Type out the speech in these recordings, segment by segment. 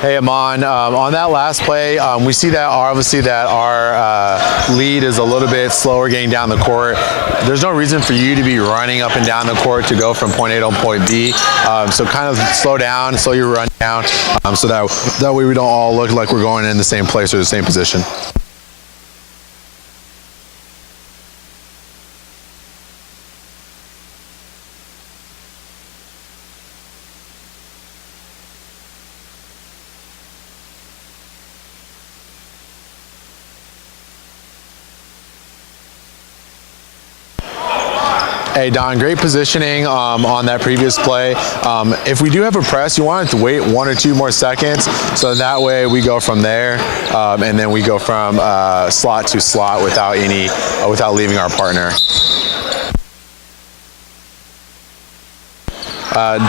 Hey, Amon. On that last play, we see that obviously that our lead is a little bit slower getting down the court. There's no reason for you to be running up and down the court to go from point A to point B. So kind of slow down, slow your run down, so that way we don't all look like we're going in the same place or the same position. Hey, Don, great positioning on that previous play. If we do have a press, you want it to wait 1 or 2 more seconds, so that way we go from there, and then we go from slot to slot without leaving our partner.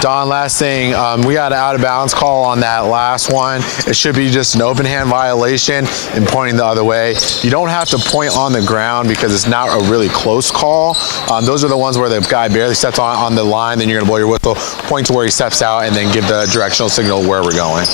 Don, last thing, we got an out of bounds call on that last one. It should be just an open hand violation and pointing the other way. You don't have to point on the ground because it's not a really close call. Those are the ones where the guy barely steps on the line, then you're gonna blow your whistle, point to where he steps out, and then give the directional signal where we're going.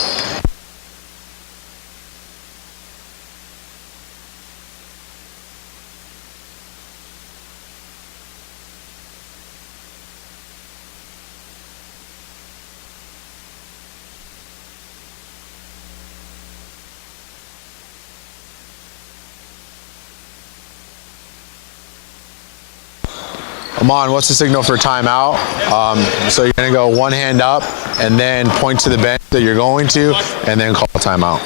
Amon, what's the signal for timeout? So you're gonna go one hand up and then point to the bench that you're going to and then call timeout.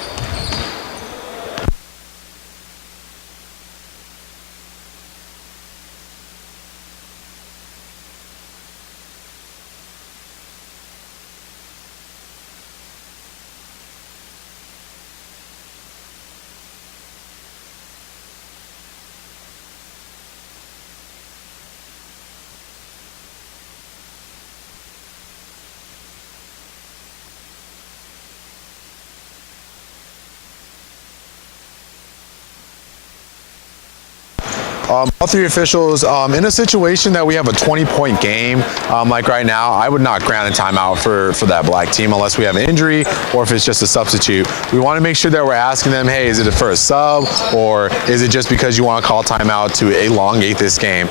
All 3 officials, in a situation that we have a 20-point game, like right now, I would not grant a timeout for that black team unless we have an injury or if it's just a substitute. We want to make sure that we're asking them, hey, is it for a sub or is it just because you want to call timeout to elongate this game?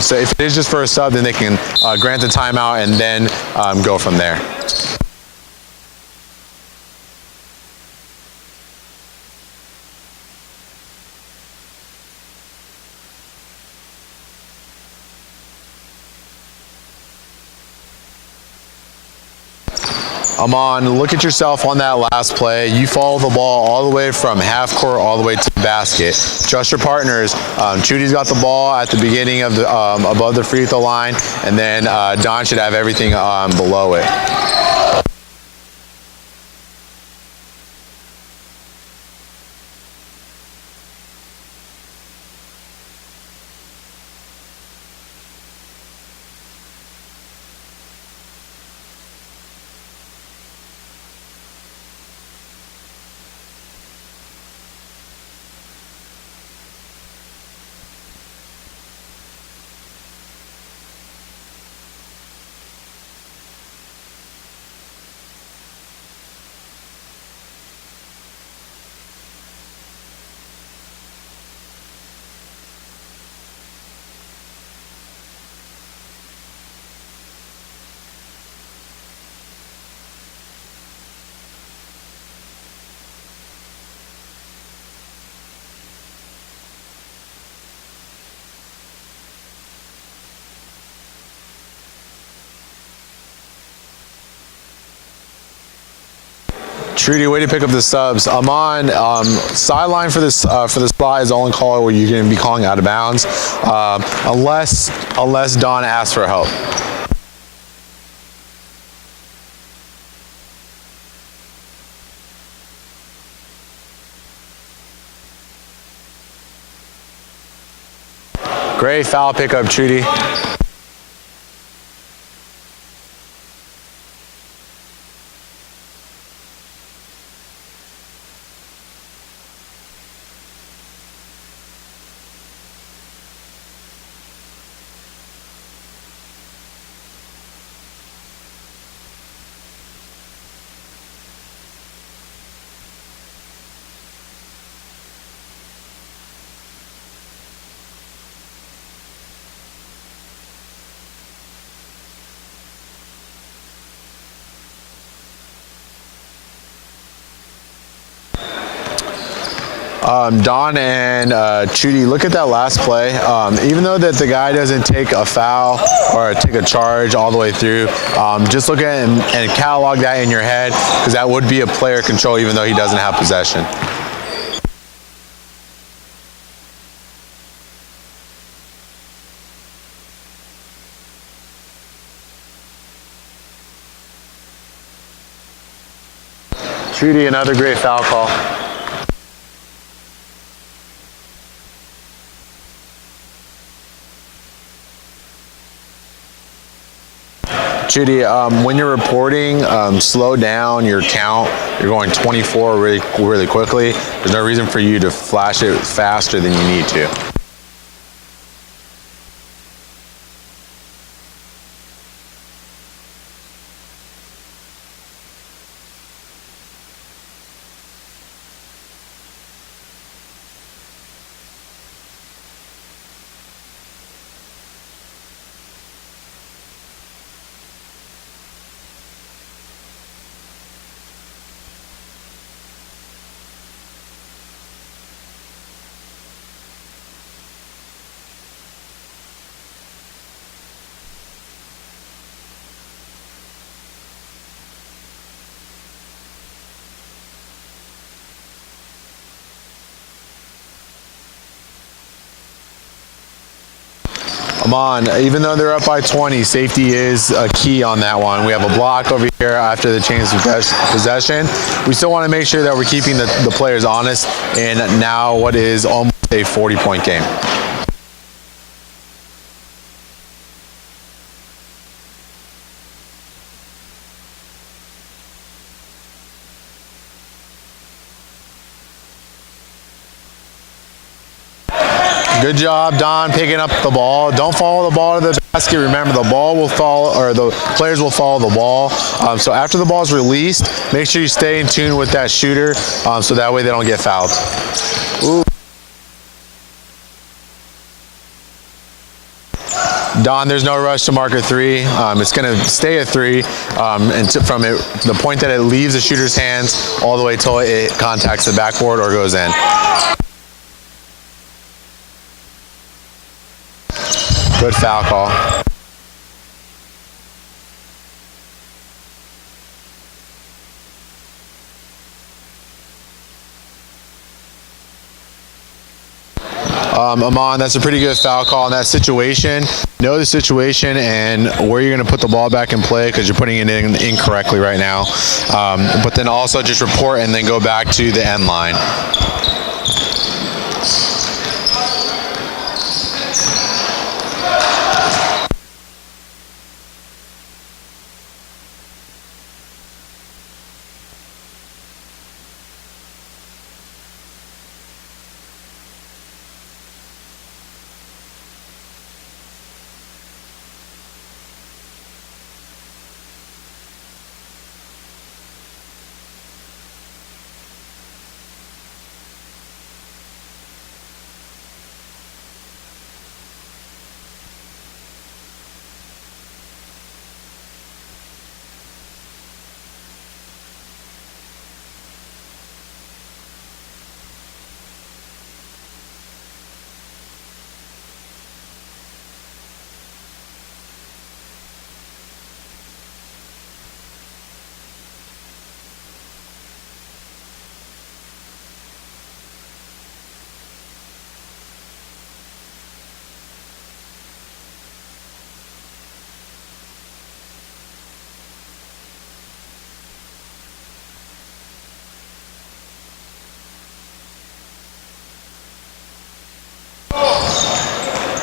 So if it is just for a sub, then they can grant the timeout and then go from there. Amon, look at yourself on that last play. You follow the ball all the way from half court all the way to the basket. Trust your partners. Chudy's got the ball at the beginning of the above the free throw line, and then Don should have everything below it. Trudy, way to pick up the subs. Amon, sideline for this spot is the only call where you're going to be calling out of bounds, unless Don asks for help. Great foul pickup, Trudy. Don and Chudy, look at that last play. Even though that the guy doesn't take a foul or take a charge all the way through, just look at it and catalog that in your head, because that would be a player control even though he doesn't have possession. Chudy, another great foul call. Chudy, when you're reporting, slow down your count. You're going 24 really quickly. There's no reason for you to flash it faster than you need to. Amon, even though they're up by 20, safety is a key on that one. We have a block over here after the change of possession. We still want to make sure that we're keeping the players honest in now what is almost a 40-point game. Good job, Don, picking up the ball. Don't follow the ball to the basket. Remember, the ball will follow, or the players will follow the ball. So after the ball is released, make sure you stay in tune with that shooter, so that way they don't get fouled. Ooh. Don, there's no rush to mark a three. It's going to stay a three and from the point that it leaves the shooter's hands all the way till it contacts the backboard or goes in. Good foul call. Amon, that's a pretty good foul call in that situation. Know the situation and where you're going to put the ball back in play, because you're putting it in incorrectly right now. But then also just report and then go back to the end line.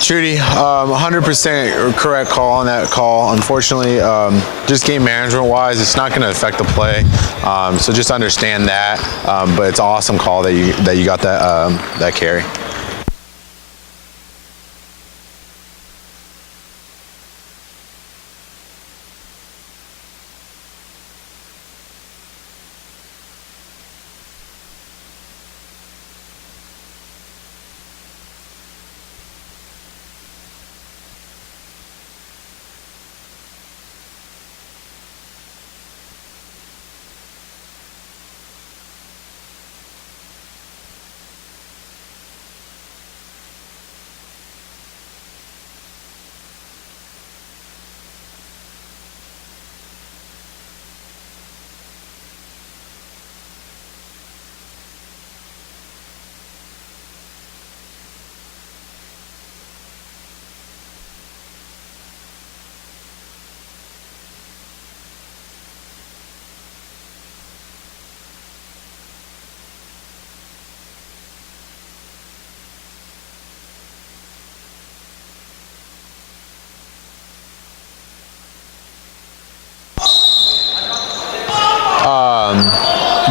Chudy, 100% correct call on that call. Unfortunately, just game management wise, it's not going to affect the play. So just understand that. But it's an awesome call that you got that carry.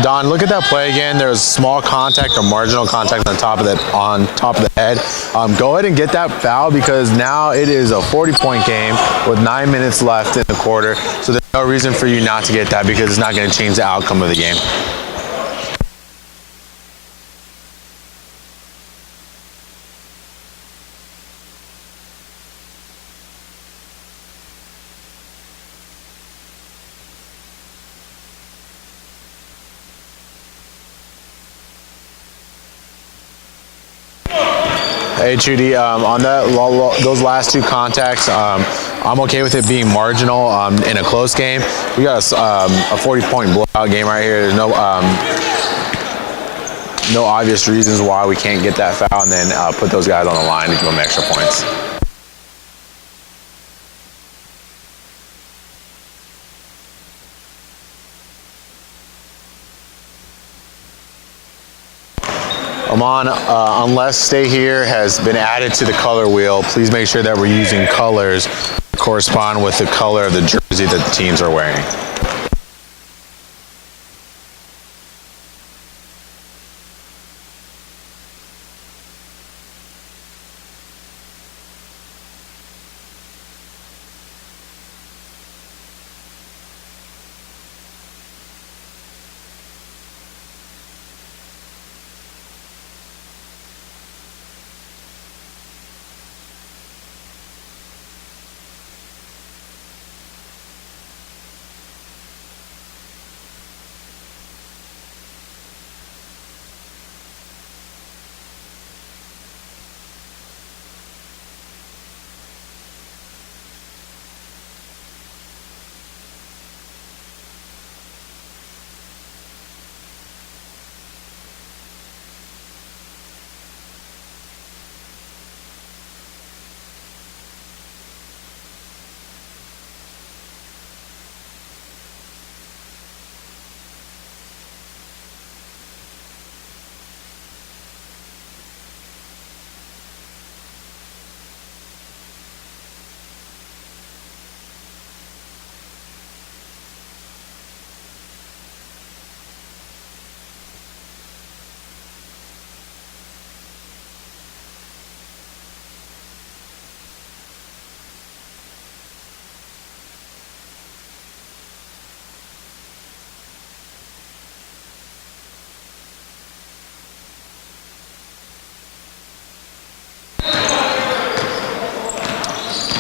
Don, look at that play again. There's small contact or marginal contact on top of the head. Go ahead and get that foul because now it is a 40-point game with 9 minutes left in the quarter. So there's no reason for you not to get that because it's not going to change the outcome of the game. Hey, Trudy, on those last two contacts, I'm okay with it being marginal in a close game. We got a 40-point blowout game right here. There's no obvious reasons why we can't get that foul and then put those guys on the line to give them extra points. Amon, unless Stay Here has been added to the color wheel, please make sure that we're using colors that correspond with the color of the jersey that the teams are wearing.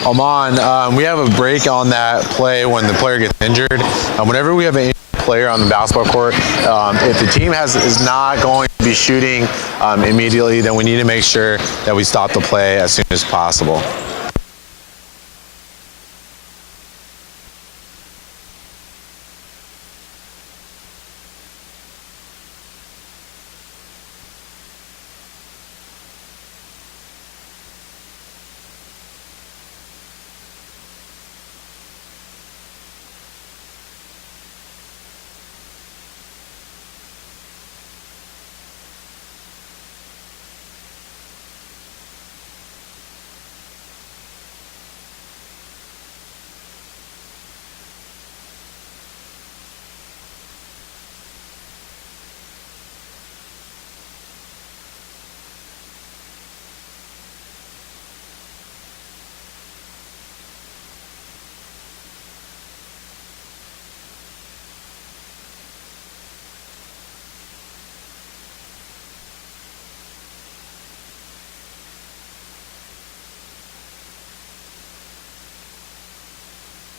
Amon, we have a break on that play when the player gets injured. Whenever we have an injured player on the basketball court, if the team is not going to be shooting immediately, then we need to make sure that we stop the play as soon as possible.